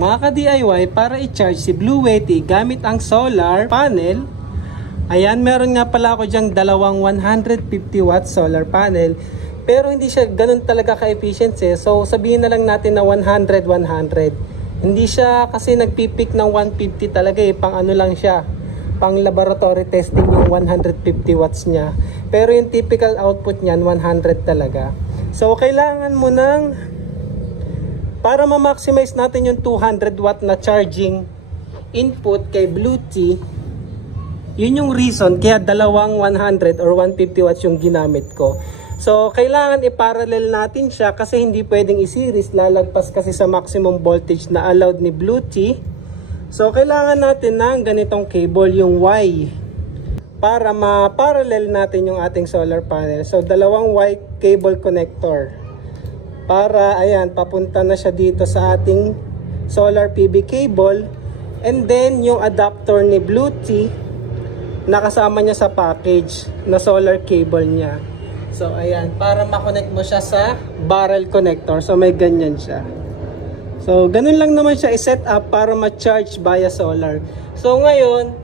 Mga ka-DIY, para i-charge si Blue Yeti gamit ang solar panel, ayan, meron nga pala ako dyang dalawang 150 watt solar panel. Pero hindi siya ganun talaga ka-efficient eh. So sabihin na lang natin na 100. Hindi siya kasi nagpipik ng 150 talaga eh. Pang ano lang siya, pang laboratory testing yung 150 watts niya. Pero yung typical output niyan 100 talaga. So kailangan mo ng, para ma-maximize natin yung 200 watt na charging input kay Bluetooth, yun yung reason kaya dalawang 100 or 150 watts yung ginamit ko. So kailangan i-parallel natin siya kasi hindi pwedeng i-series, lalagpas kasi sa maximum voltage na allowed ni Bluetooth. So kailangan natin ng ganitong cable, yung Y, para ma-parallel natin yung ating solar panel. So dalawang Y cable connector. Para, ayan, papunta na siya dito sa ating solar PV cable. And then, yung adapter ni Bluetooth, nakasama niya sa package na solar cable niya. So, ayan, para makonect mo siya sa barrel connector. So, may ganyan siya. So, ganun lang naman siya i-set up para ma-charge via solar. So, ngayon,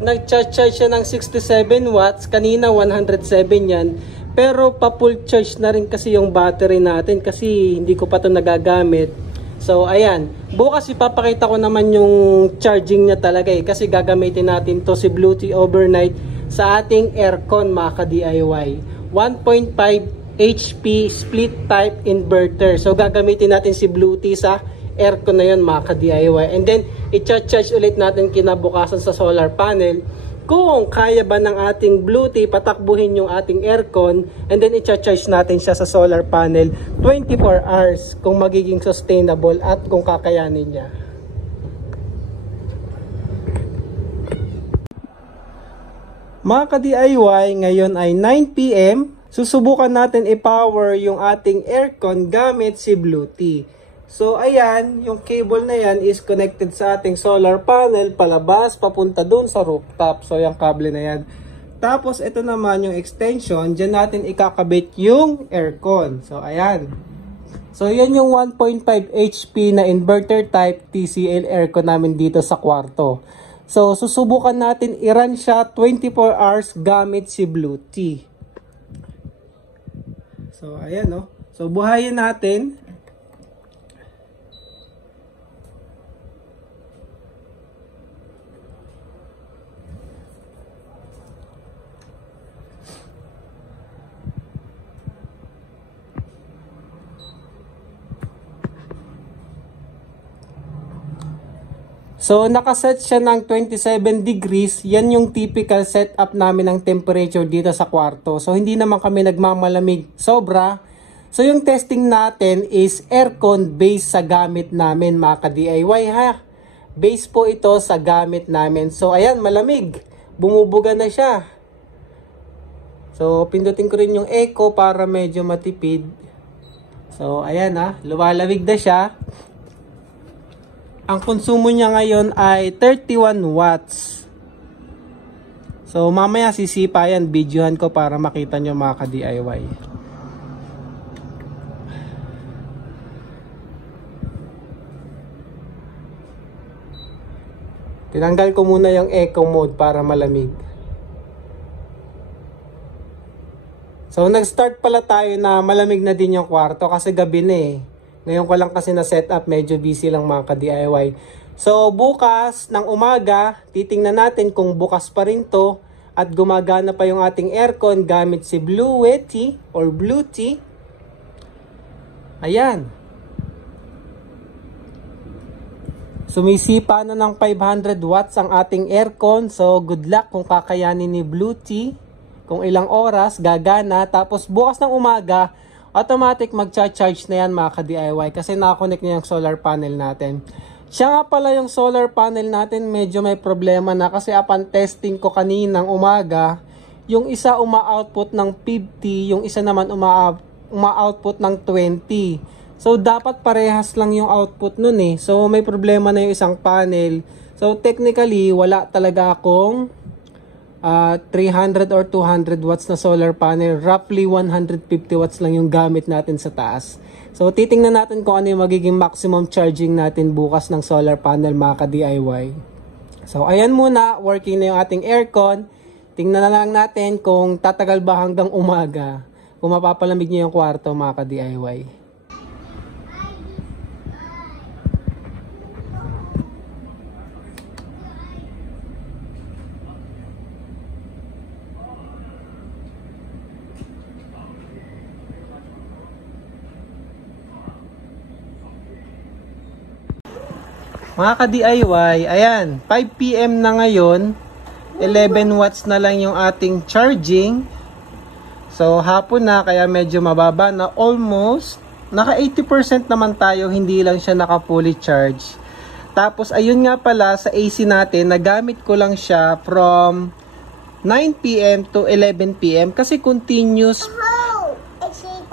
nag-charge siya ng 67 watts. Kanina, 107 yan. Pero pa-full charge na rin kasi yung battery natin kasi hindi ko pa ito nagagamit. So ayan, bukas ipapakita ko naman yung charging niya talaga eh, kasi gagamitin natin to si Bluetooth overnight sa ating aircon mga ka-DIY. 1.5 HP split type inverter. So gagamitin natin si Bluetooth sa aircon na yun mga ka-DIY. And then i-charge ulit natin kinabukasan sa solar panel. Kung kaya ba ng ating Bluetooth patakbuhin yung ating aircon, and then i-charge natin siya sa solar panel 24 hours kung magiging sustainable at kung kakayanin niya. Mga ka-DIY, ngayon ay 9 PM. Susubukan natin i-power yung ating aircon gamit si Bluetooth. So ayan, yung cable na yan is connected sa ating solar panel palabas, papunta dun sa rooftop. So yung kable na yan. Tapos ito naman yung extension, dyan natin ikakabit yung aircon. So ayan. So yan yung 1.5 HP na inverter type TCL aircon namin dito sa kwarto. So susubukan natin i-run siya 24 hours gamit si Bluetooth. So ayan no. So buhayin natin. So, nakaset siya ng 27 degrees. Yan yung typical setup namin ng temperature dito sa kwarto. So, hindi naman kami nagmamalamig sobra. So, yung testing natin is aircon based sa gamit namin mga ka-DIY ha. Base po ito sa gamit namin. So, ayan, malamig. Bumubuga na siya. So, pindutin ko rin yung echo para medyo matipid. So, ayan ha. Lumalamig na siya. Ang konsumo niya ngayon ay 31 watts. So mamaya sisipa yan, videohan ko para makita nyo mga ka-DIY. Tinanggal ko muna yung echo mode para malamig. So nag-start pala tayo na malamig na din yung kwarto kasi gabi na eh. Ngayon ko lang kasi na set up, medyo busy lang mga ka-DIY. So bukas ng umaga, titingnan natin kung bukas pa rin to at gumagana pa yung ating aircon gamit si Blue Yeti or Bluetooth. Ayan. Sumisipa na ng 500 watts ang ating aircon. So good luck kung kakayanin ni Bluetooth. Kung ilang oras gagana. Tapos bukas ng umaga, automatic mag-charge na yan mga ka-DIY kasi nakakonect niya yung solar panel natin. Siya nga pala yung solar panel natin medyo may problema na kasi upon testing ko kaninang umaga, yung isa uma-output ng 50, yung isa naman uma-output ng 20. So dapat parehas lang yung output nun eh. So may problema na yung isang panel. So technically wala talaga akong 300 or 200 watts na solar panel, roughly 150 watts lang yung gamit natin sa taas. So titingnan natin kung ano yung magiging maximum charging natin bukas ng solar panel mga ka-DIY. So ayan muna, working na yung ating aircon. Tingnan na lang natin kung tatagal ba hanggang umaga, kung mapapalamig niyo yung kwarto mga ka-DIY. Mga ka-DIY, ayan, 5 PM na ngayon, 11 watts na lang yung ating charging. So, hapon na, kaya medyo mababa na, almost, naka 80% naman tayo, hindi lang siya naka fully charge. Tapos, ayun nga pala, sa AC natin, nagamit ko lang siya from 9 PM to 11 PM, kasi continuous.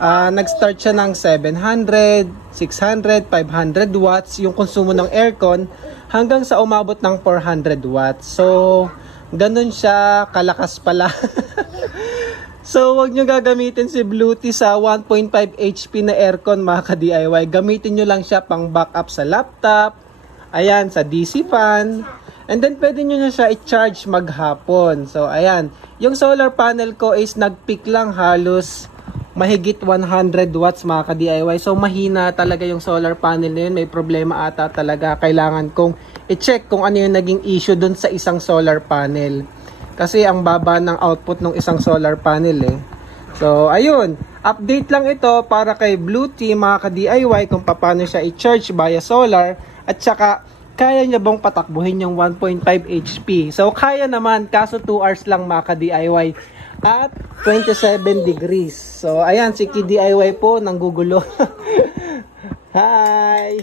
Nag-start siya ng 700, 600, 500 watts yung konsumo ng aircon hanggang sa umabot ng 400 watts. So, ganun siya kalakas pala. So, wag nyo gagamitin si Bluetooth sa 1.5 HP na aircon mga ka-DIY. Gamitin nyo lang siya pang backup sa laptop, ayan, sa DC fan. And then, pwede nyo na siya i-charge maghapon. So, ayan, yung solar panel ko is nag-peak lang halos mahigit 100 watts mga ka-DIY. So mahina talaga yung solar panel na yun. May problema ata talaga. Kailangan kong i-check kung ano yung naging issue dun sa isang solar panel. Kasi ang baba ng output ng isang solar panel eh. So ayun. Update lang ito para kay Bluetooth mga ka-DIY kung paano siya i-charge via solar. At saka kaya niya bang patakbuhin yung 1.5 HP. So kaya naman. Kaso 2 hours lang mga ka-DIY. At 27 degrees. So, ayan, si Ki-DIY po, nanggugulo. Hi!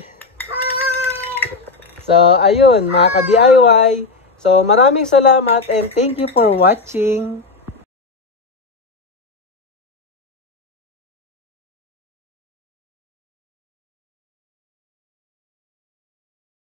So, ayun, mga ka-DIY. So, maraming salamat and thank you for watching.